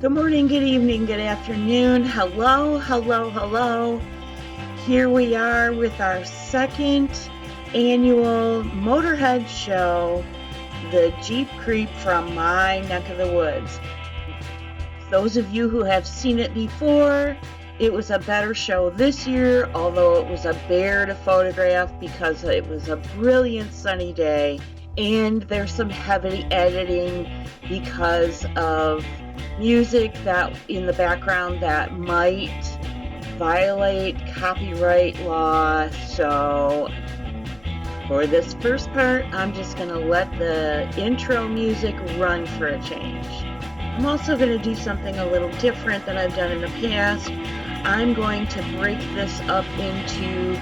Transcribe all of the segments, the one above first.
Good morning, good evening, good afternoon. Hello, hello, hello. Here we are with our second annual Motorhead show, the Jeep Creep from my neck of the woods. Those of you who have seen it before, it was a better show this year, although it was a bear to photograph because it was a brilliant sunny day, and there's some heavy editing because of music that in the background that might violate copyright law. So for this first part, I'm just going to let the intro music run for a change. I'm also going to do something a little different than I've done in the past. I'm going to break this up into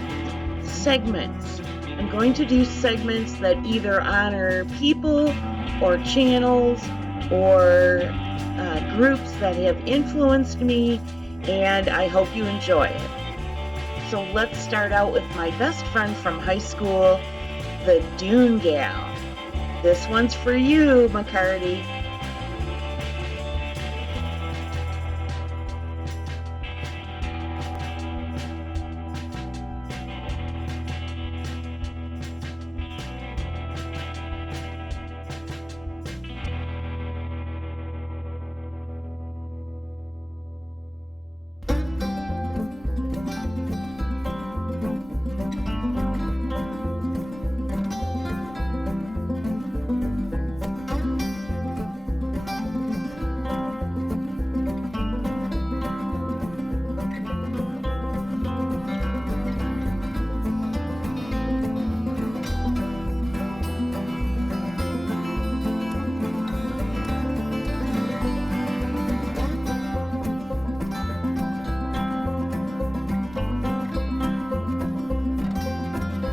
segments. I'm going to do segments that either honor people or channels or groups that have influenced me, and I hope you enjoy it. So let's start out with my best friend from high school, the Dune Gal. This one's for you, McCarty.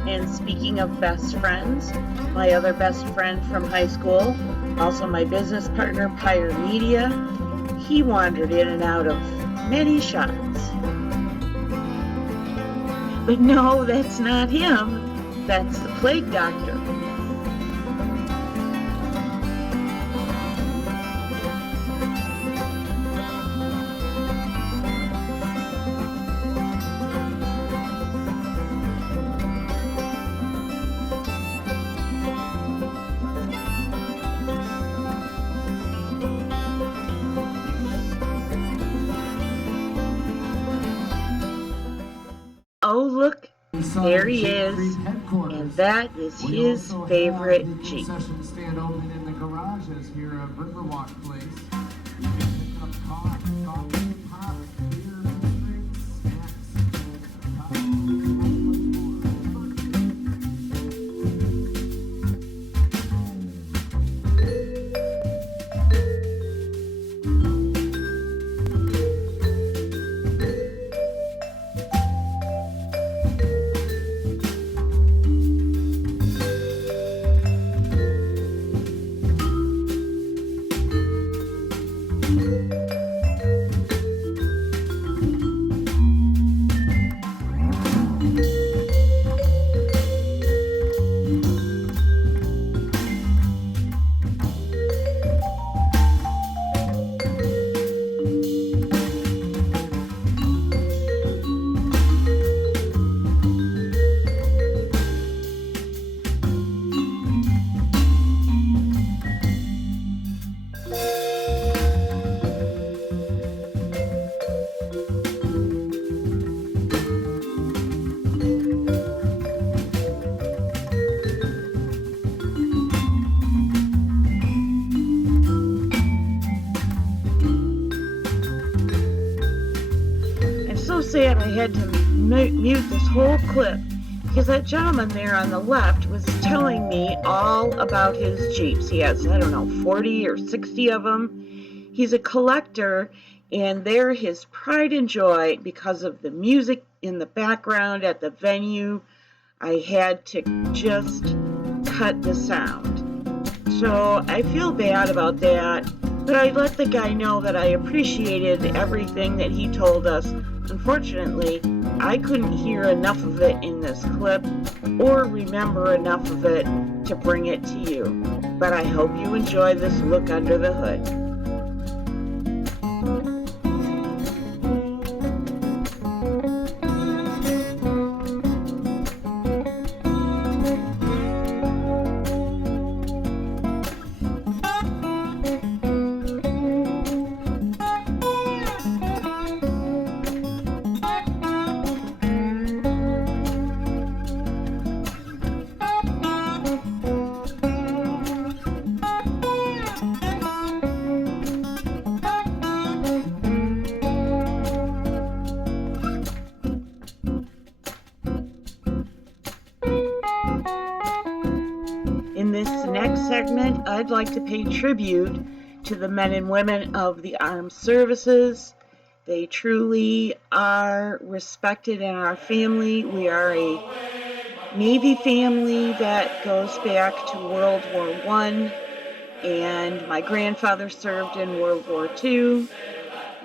And speaking of best friends, my other best friend from high school, also my business partner, Media, he wandered in and out of many shots. But no, that's not him. That's the plague doctor. Oh, look, there he is, and that is his favorite Jeep. Concession stand open in the garages here at Riverwalk Place. You can pick up coffee, pop, beer, drinks, snacks. Sad I had to mute this whole clip because that gentleman there on the left was telling me all about his Jeeps. He has, 40 or 60 of them. He's a collector, and they're his pride and joy because of the music in the background at the venue. I had to just cut the sound. So I feel bad about that, but I let the guy know that I appreciated everything that he told us. Unfortunately, I couldn't hear enough of it in this clip or remember enough of it to bring it to you. But I hope you enjoy this look under the hood. this next segment, I'd like to pay tribute to the men and women of the armed services. They truly are respected in our family. We are a Navy family that goes back to World War I, and my grandfather served in World War II.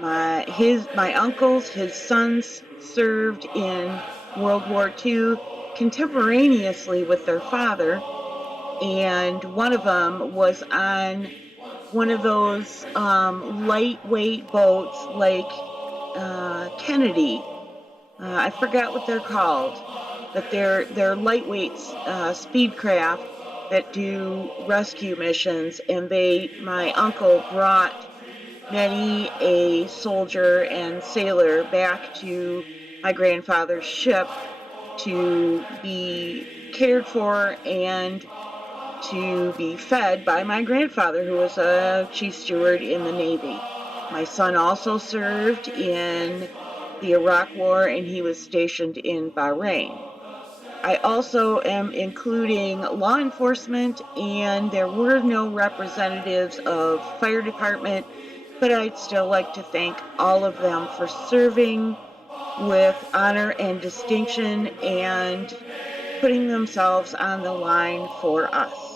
My uncles, his sons, served in World War II contemporaneously with their father, and one of them was on one of those lightweight boats like Kennedy. I forgot what they're called, but they're lightweight speedcraft that do rescue missions, and my uncle brought many a soldier and sailor back to my grandfather's ship to be cared for and to be fed by my grandfather, who was a chief steward in the Navy. My son also served in the Iraq War, and he was stationed in Bahrain. I also am including law enforcement, and there were no representatives of fire department, but I'd still like to thank all of them for serving with honor and distinction and putting themselves on the line for us.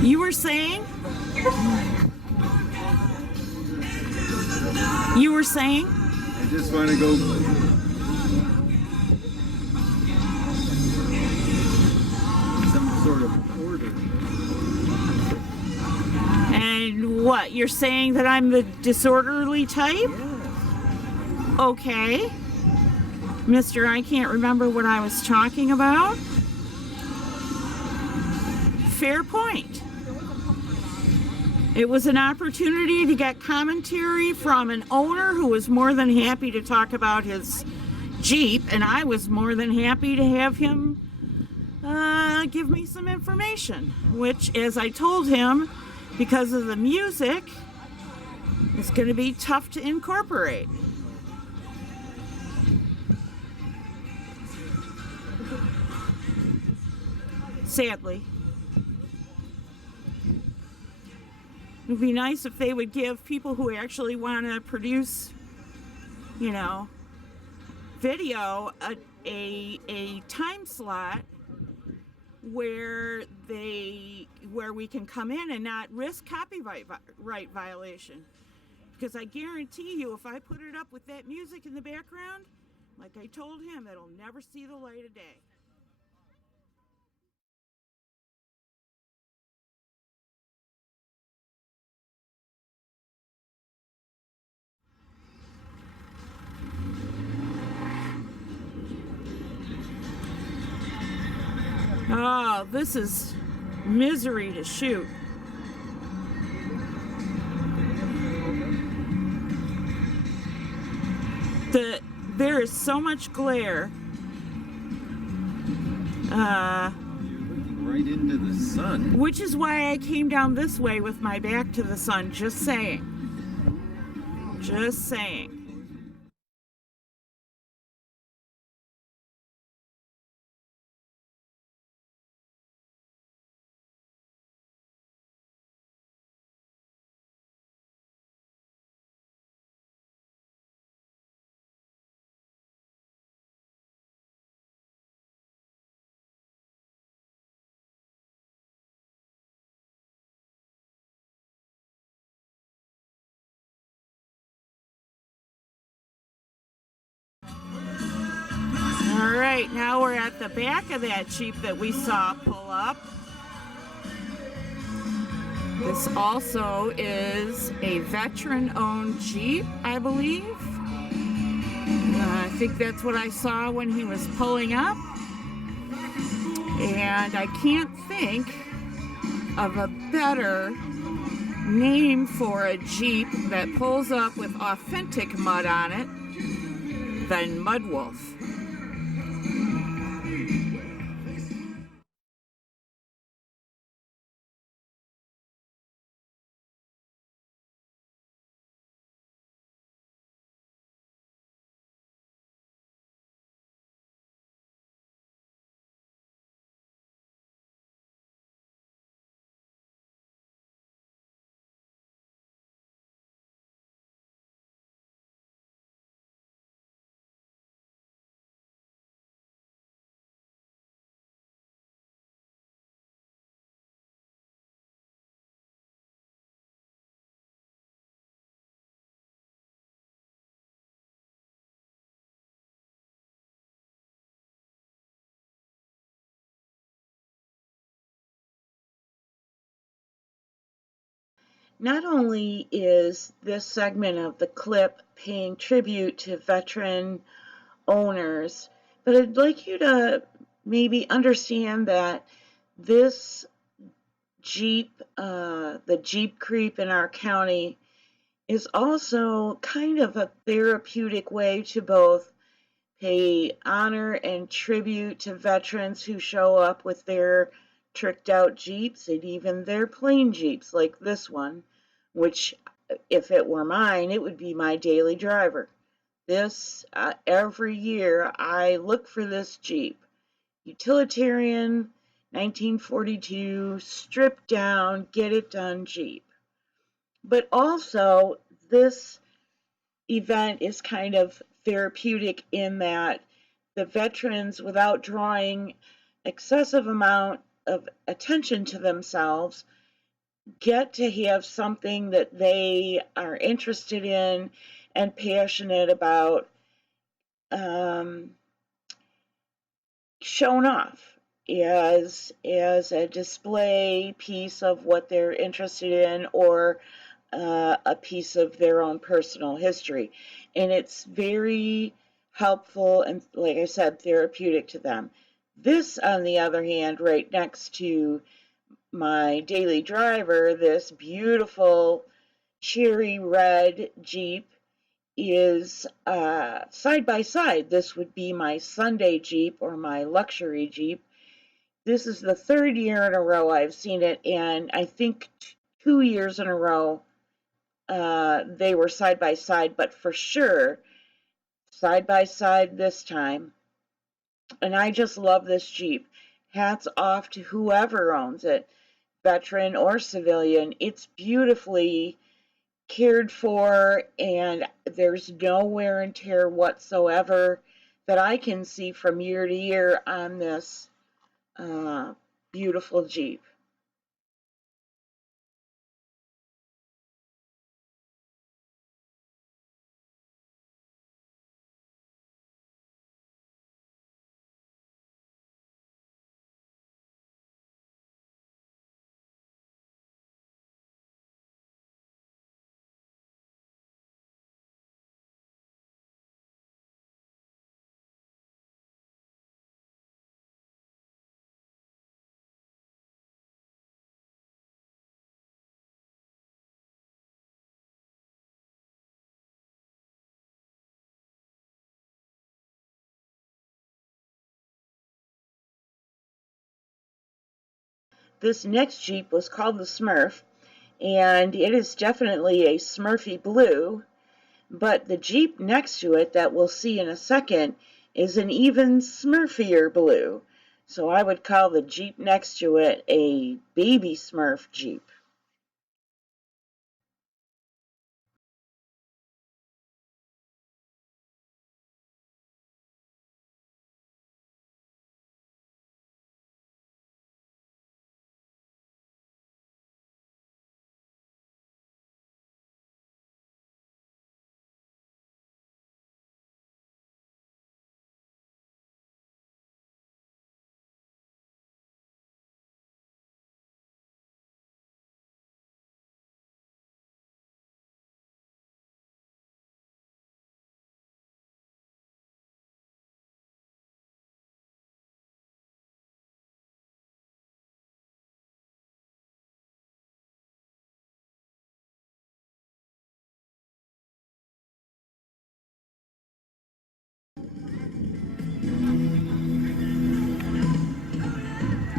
You were saying? You were saying? I just want to go. Some sort of order. And what? You're saying that I'm the disorderly type? Yeah. Okay. Mister, I can't remember what I was talking about. Fair point. It was an opportunity to get commentary from an owner who was more than happy to talk about his Jeep, and I was more than happy to have him give me some information, which, as I told him, because of the music, it's going to be tough to incorporate. Sadly. It would be nice if they would give people who actually want to produce, video a time slot where we can come in and not risk copyright violation. Because I guarantee you, if I put it up with that music in the background, like I told him, it'll never see the light of day. Oh, this is misery to shoot. There is so much glare. You're looking right into the sun. Which is why I came down this way with my back to the sun. Just saying. Just saying. All right, now we're at the back of that Jeep that we saw pull up. This also is a veteran-owned Jeep, I believe. I think that's what I saw when he was pulling up. And I can't think of a better name for a Jeep that pulls up with authentic mud on it than Mud Wolf. Not only is this segment of the clip paying tribute to veteran owners, but I'd like you to maybe understand that this Jeep, the Jeep creep in our county, is also kind of a therapeutic way to both pay honor and tribute to veterans who show up with their tricked out Jeeps and even their plain Jeeps like this one, which, if it were mine, it would be my daily driver. This, every year, I look for this Jeep. Utilitarian, 1942, stripped down, get it done Jeep. But also, this event is kind of therapeutic in that the veterans, without drawing excessive amount of attention to themselves, get to have something that they are interested in and passionate about shown off as a display piece of what they're interested in, or a piece of their own personal history. And it's very helpful and, like I said, therapeutic to them. This, on the other hand, right next to my daily driver, this beautiful cherry red Jeep, is side by side. This would be my Sunday Jeep or my luxury Jeep. This is the third year in a row I've seen it, and I think 2 years in a row they were side by side, but for sure side by side this time. And I just love this Jeep. Hats off to whoever owns it, veteran or civilian. It's beautifully cared for, and there's no wear and tear whatsoever that I can see from year to year on this beautiful Jeep. This next Jeep was called the Smurf, and it is definitely a Smurfy blue, but the Jeep next to it that we'll see in a second is an even Smurfier blue. So I would call the Jeep next to it a baby Smurf Jeep.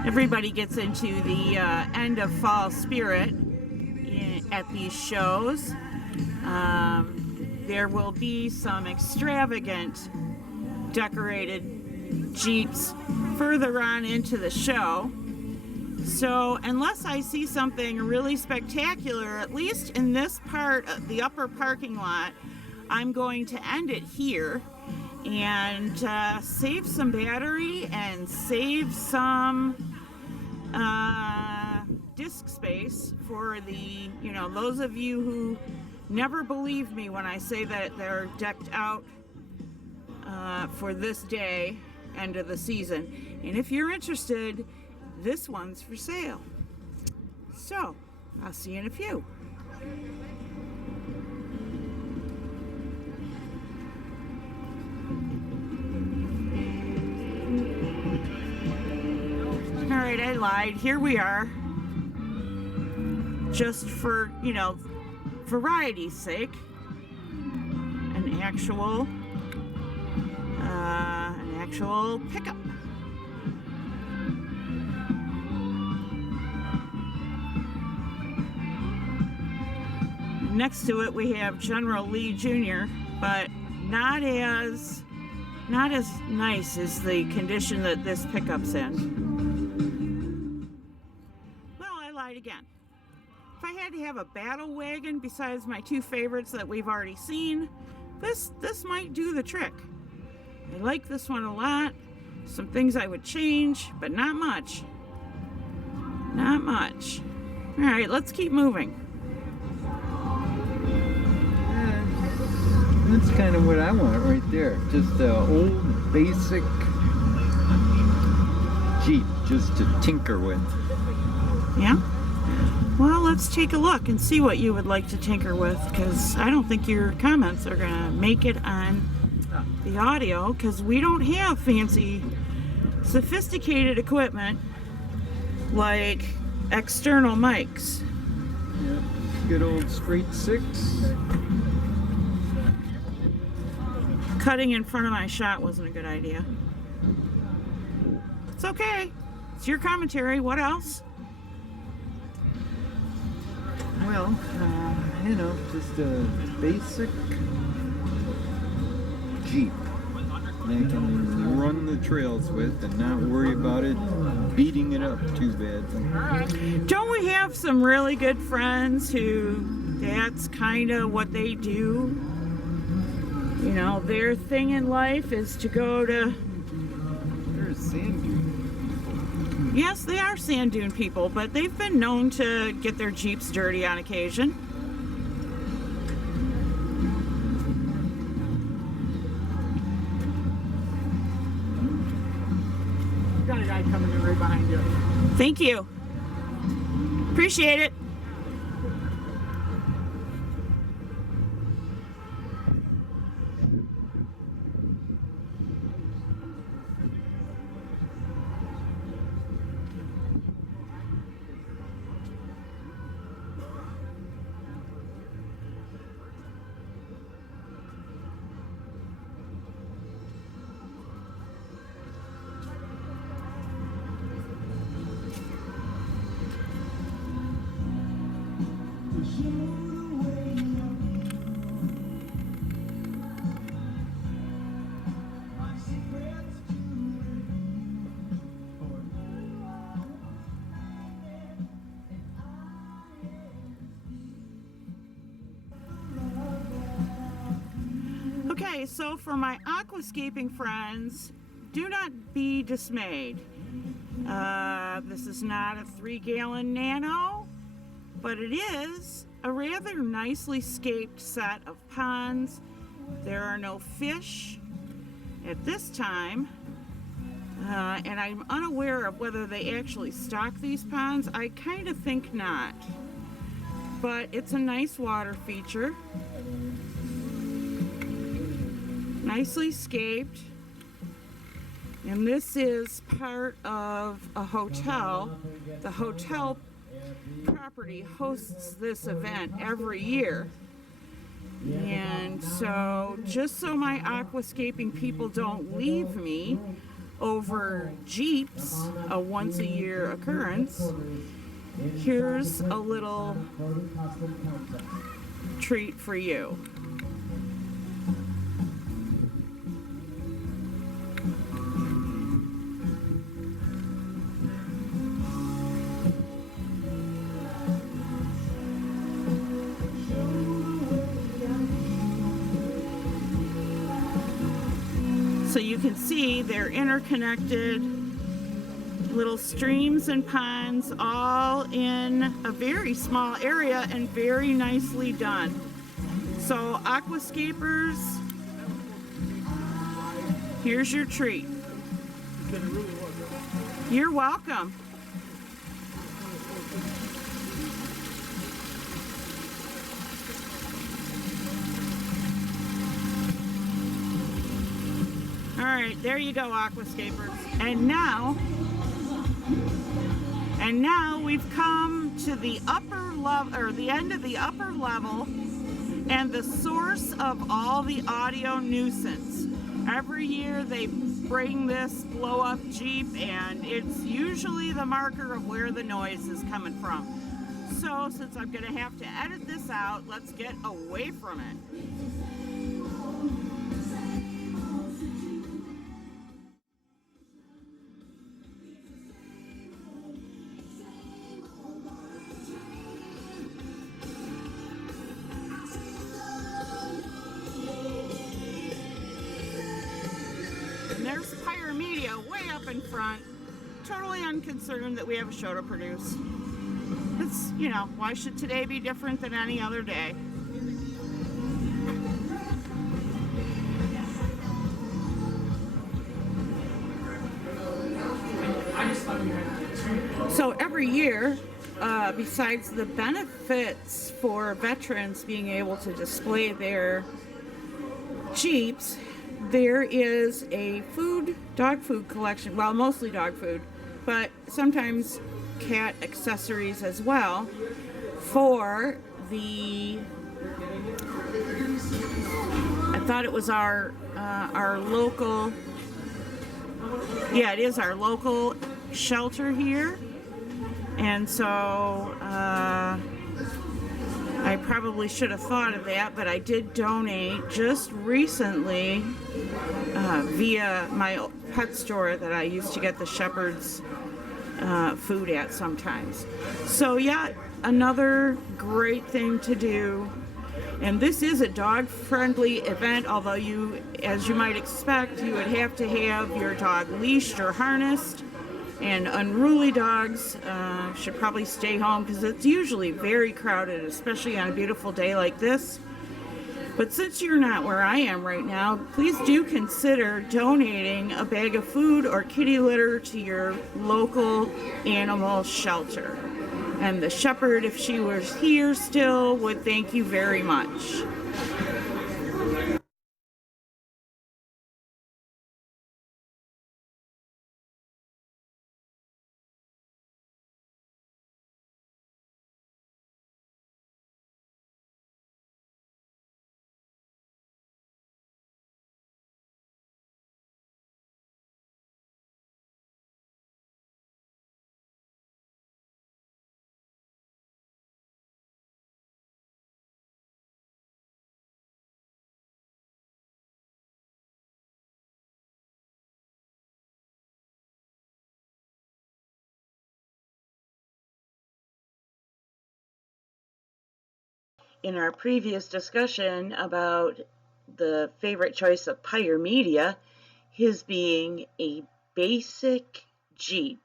Everybody gets into the end of fall spirit at these shows. There will be some extravagant decorated Jeeps further on into the show. So unless I see something really spectacular, at least in this part of the upper parking lot, I'm going to end it here and save some battery and save some disk space for the, those of you who never believe me when I say that they're decked out for this day, end of the season. And if you're interested, this one's for sale. So, I'll see you in a few. Alright, I lied. Here we are. Just for, variety's sake. An actual pickup. Next to it we have General Lee Jr., but not as nice as the condition that this pickup's in. Well, I lied again. If I had to have a battle wagon besides my two favorites that we've already seen, this might do the trick. I like this one a lot. Some things I would change, but not much. Not much. All right, let's keep moving. That's kind of what I want right there. Just an old basic Jeep just to tinker with. Yeah? Well, let's take a look and see what you would like to tinker with, because I don't think your comments are going to make it on the audio, because we don't have fancy, sophisticated equipment like external mics. Yep. Good old straight six. Cutting in front of my shot wasn't a good idea. It's okay. It's your commentary. What else? Well, you know, just a basic Jeep they can run the trails with and not worry about it beating it up too bad. Don't we have some really good friends who that's kind of what they do? You know, their thing in life is to go to... There's sand dune. Yes, they are sand dune people, but they've been known to get their Jeeps dirty on occasion. Got a guy coming in right behind you. Thank you. Appreciate it. Okay, so for my aquascaping friends, do not be dismayed. This is not a 3-gallon Nano, but it is a rather nicely scaped set of ponds. There are no fish at this time, and I'm unaware of whether they actually stock these ponds. I kind of think not, but it's a nice water feature. Nicely scaped, and this is part of a hotel. The hotel property hosts this event every year, and so just so my aquascaping people don't leave me over Jeeps, a once-a-year occurrence, here's a little treat for you. So you can see they're interconnected little streams and ponds all in a very small area and very nicely done. So aquascapers, here's your treat. You're welcome. All right, there you go, aquascapers. And now we've come to the upper level, or the end of the upper level, and the source of all the audio nuisance. Every year they bring this blow up Jeep, and it's usually the marker of where the noise is coming from. So since I'm gonna have to edit this out, let's get away from it. There's Media way up in front, totally unconcerned that we have a show to produce. It's, you know, why should today be different than any other day? So every year, besides the benefits for veterans being able to display their Jeeps, there is a dog food collection, well, mostly dog food, but sometimes cat accessories as well, for the, I thought it was our our local, it is our local shelter here. And so I probably should have thought of that, but I did donate just recently via my pet store that I used to get the shepherd's food at sometimes. So yeah, another great thing to do. And this is a dog-friendly event, although as you might expect, you would have to have your dog leashed or harnessed. And unruly dogs should probably stay home because it's usually very crowded, especially on a beautiful day like this. But since you're not where I am right now, please do consider donating a bag of food or kitty litter to your local animal shelter. And the shepherd, if she was here still, would thank you very much. In our previous discussion about the favorite choice of Pyre Media, his being a basic Jeep.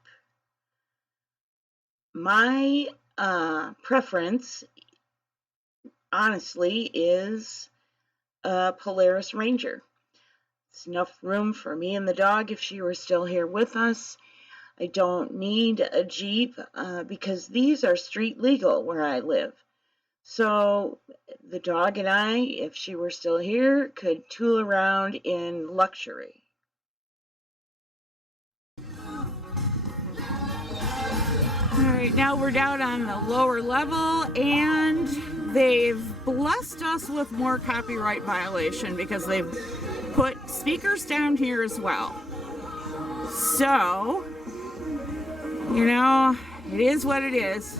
My preference, honestly, is a Polaris Ranger. It's enough room for me and the dog if she were still here with us. I don't need a Jeep because these are street legal where I live. So the dog and I, if she were still here, could tool around in luxury. Alright, now we're down on the lower level, and they've blessed us with more copyright violation because they've put speakers down here as well. So, it is what it is.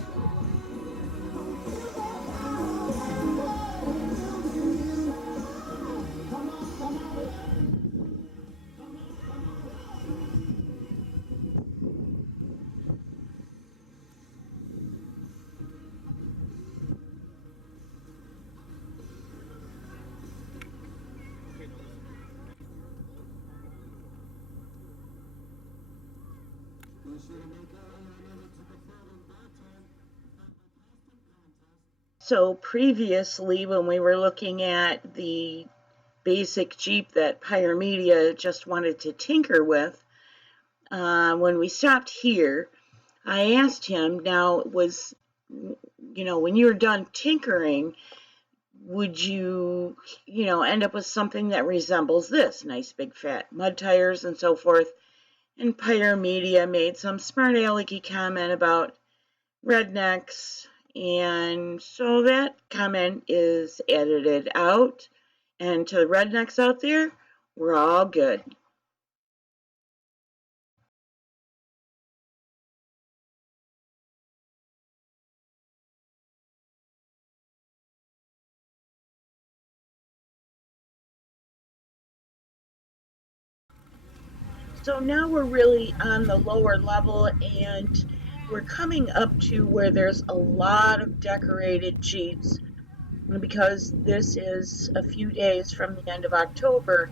So previously, when we were looking at the basic Jeep that Pyre Media just wanted to tinker with, when we stopped here, I asked him, now, when you were done tinkering, would you, end up with something that resembles this, nice big fat mud tires and so forth? And Pyre Media made some smart alecky comment about rednecks, and so that comment is edited out. And to the rednecks out there, we're all good. So now we're really on the lower level, and we're coming up to where there's a lot of decorated Jeeps. Because this is a few days from the end of October,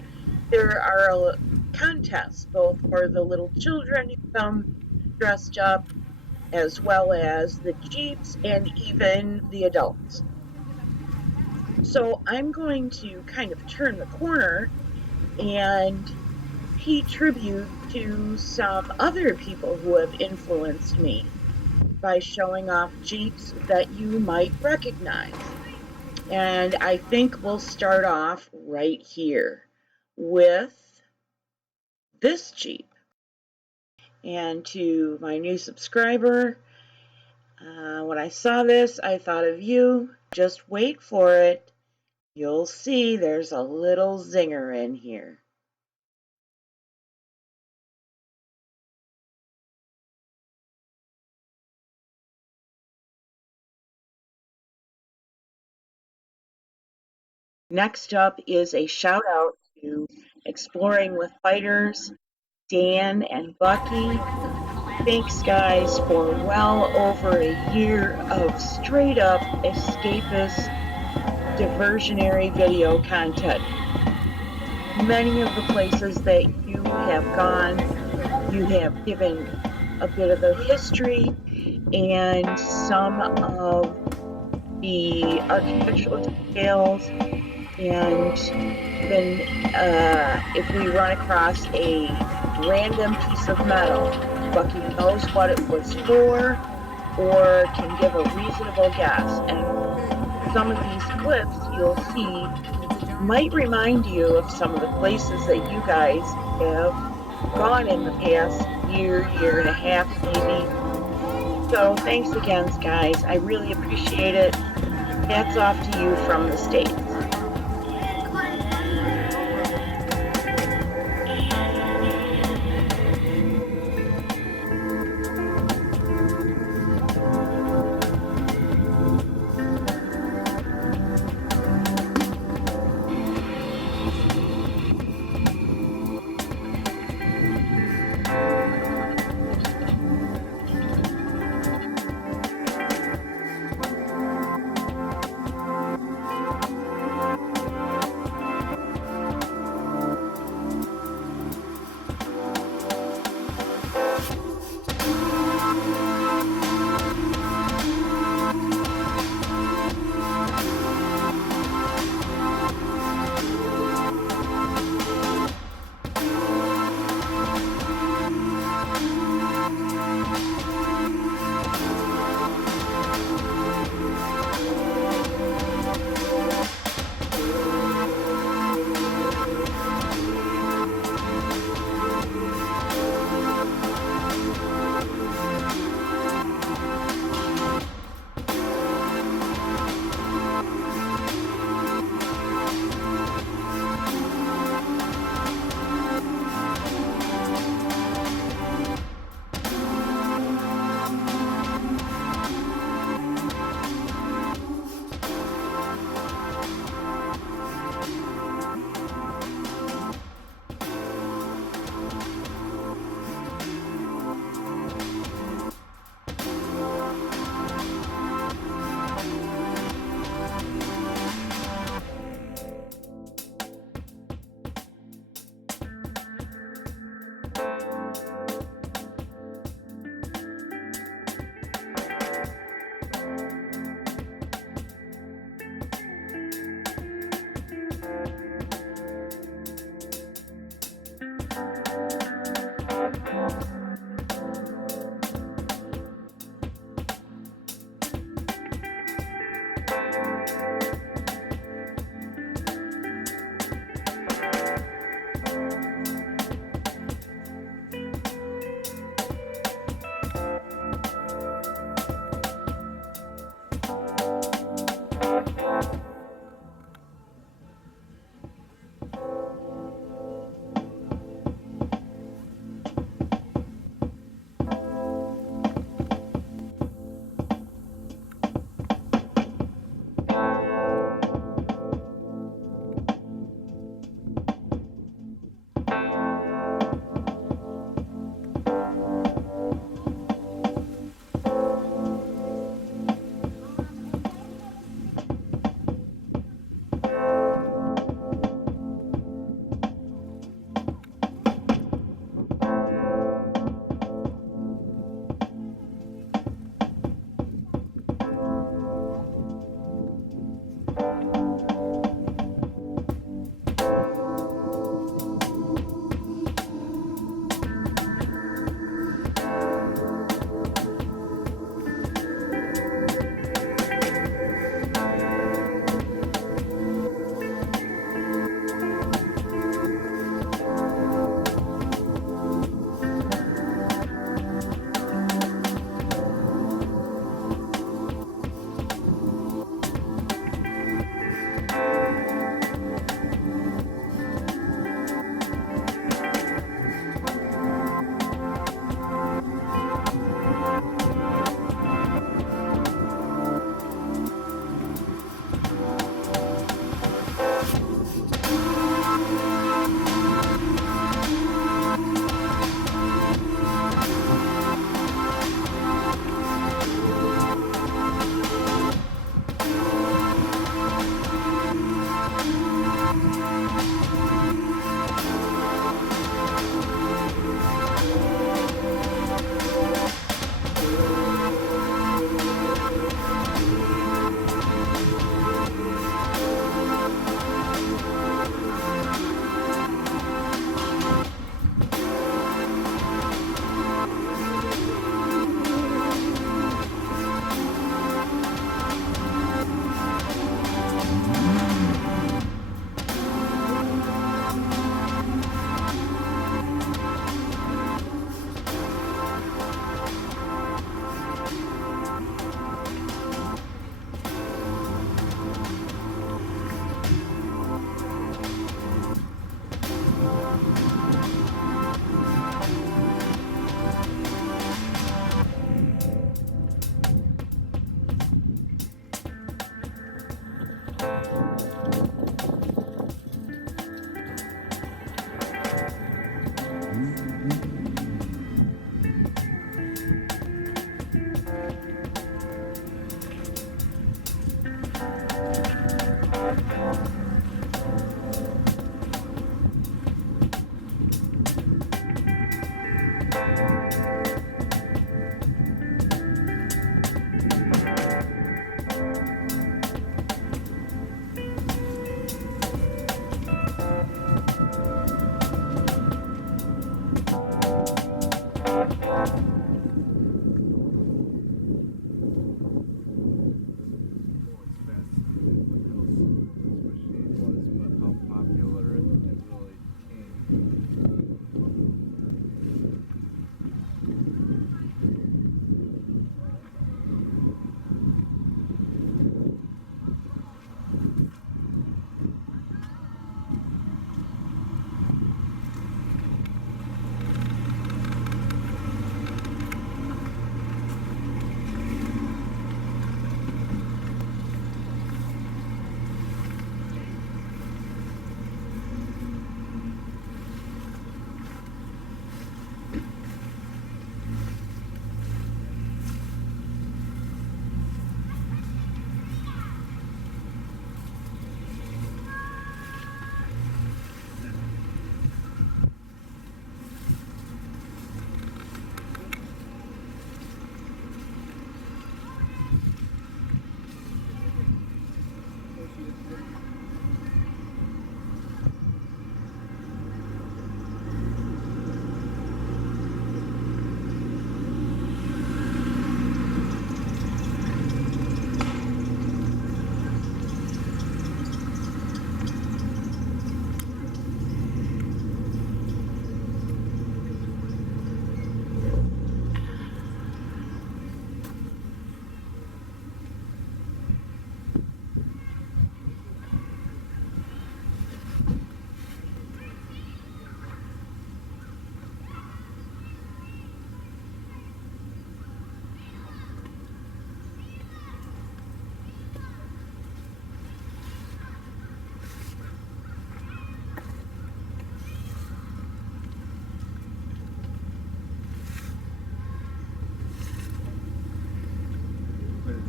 there are contests both for the little children who come dressed up, as well as the Jeeps and even the adults. So I'm going to kind of turn the corner and pay tribute to some other people who have influenced me by showing off Jeeps that you might recognize. And I think we'll start off right here with this Jeep. And to my new subscriber, when I saw this, I thought of you. Just wait for it. You'll see there's a little zinger in here. Next up is a shout out to Exploring with Fighters, Dan and Bucky. Thanks, guys, for well over a year of straight up escapist, diversionary video content. Many of the places that you have gone, you have given a bit of the history and some of the architectural details, and even if we run across a random piece of metal, Bucky knows what it was for or can give a reasonable guess. And some of these clips you'll see might remind you of some of the places that you guys have gone in the past year, year and a half maybe. So thanks again, guys. I really appreciate it. Hats off to you from the States.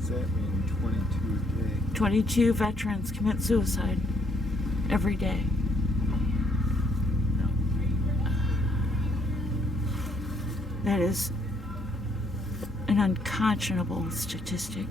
does that mean 22 a day? 22 veterans commit suicide every day. That is an unconscionable statistic.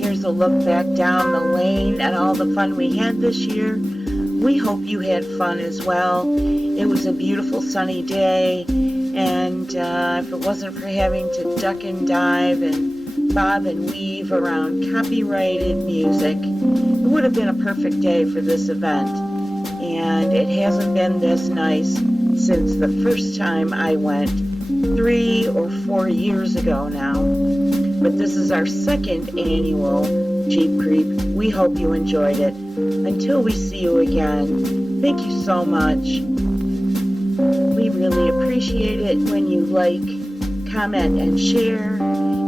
Here's a look back down the lane at all the fun we had this year. We hope you had fun as well. It was a beautiful sunny day, and if it wasn't for having to duck and dive and bob and weave around copyrighted music, it would have been a perfect day for this event. And it hasn't been this nice since the first time I went 3 or 4 years ago now. But this is our second annual Jeep Creep. We hope you enjoyed it. Until we see you again, thank you so much. We really appreciate it when you like, comment, and share.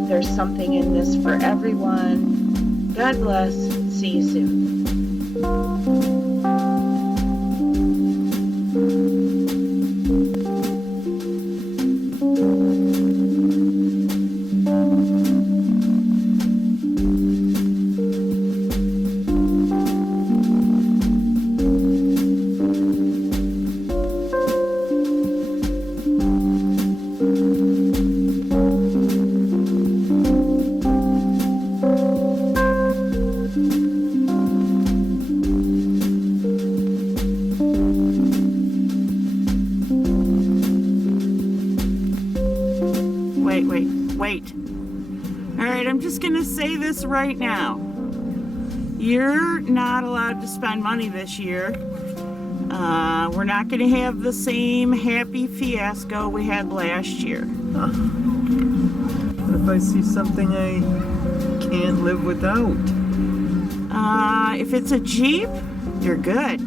There's something in this for everyone. God bless. See you soon. Wait. All right, I'm just going to say this right now. You're not allowed to spend money this year. We're not going to have the same happy fiasco we had last year. What if I see something I can't live without? If it's a Jeep, you're good.